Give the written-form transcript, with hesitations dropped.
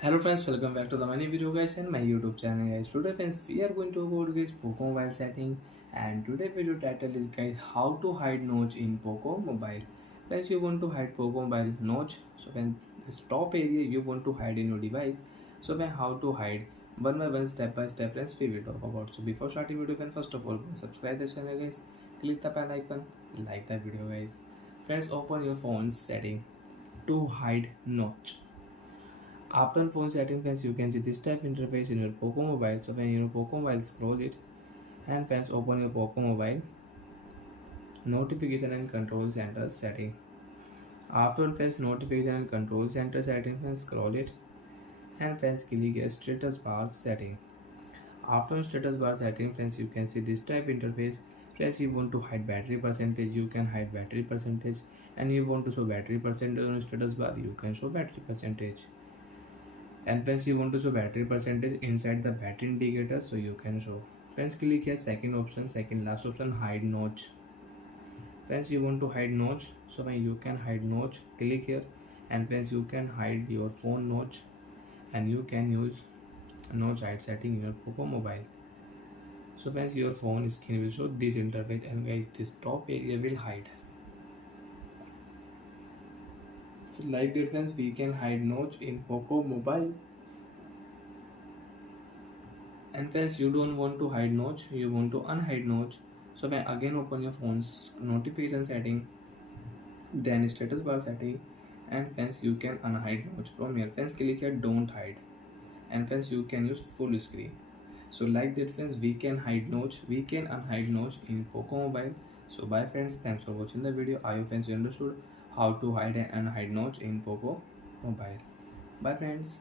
Hello friends, welcome back to the many video guys and my YouTube channel guys. Today friends we are going to go about guys Poco mobile setting, and today video title is guys how to hide notch in Poco mobile. Friends, you want to hide Poco mobile notch, so when this top area you want to hide in your device, so when how to hide one by one, step by step friends we will talk about. So before starting video friends, first of all subscribe the channel guys, click the bell icon, like the video guys. Friends, open your phone's setting to hide notch. After phone settings, friends, you can see this type interface in your Poco mobile. So when your Poco mobile, scroll it, and friends, open your Poco mobile notification and control center setting. After friends, notification and control center setting, friends, scroll it, and friends, click here status bar setting. After status bar setting, friends, you can see this type interface. Friends, you want to hide battery percentage, you can hide battery percentage, and you want to show battery percentage on your status bar, you can show battery percentage. And friends, you want to show battery percentage inside the battery indicator, so you can show. Friends, click here second option, second last option, hide notch. Friends, you want to hide notch, so when you can hide notch, click here, and friends, you can hide your phone notch, and you can use notch hide setting in your Poco mobile. So friends, your phone screen will show this interface, and guys this top area will hide. So like that friends, we can hide notch in Poco mobile. And friends, you don't want to hide notch, you want to unhide notch. So when again open your phone's notification setting, then status bar setting, and friends you can unhide notch from here. Friends, click here don't hide, and friends you can use full screen. So like that friends, we can hide notch, we can unhide notch in Poco mobile. So bye friends, thanks for watching the video. I hope friends you understood how to hide and unhide notch in Poco mobile. Bye friends.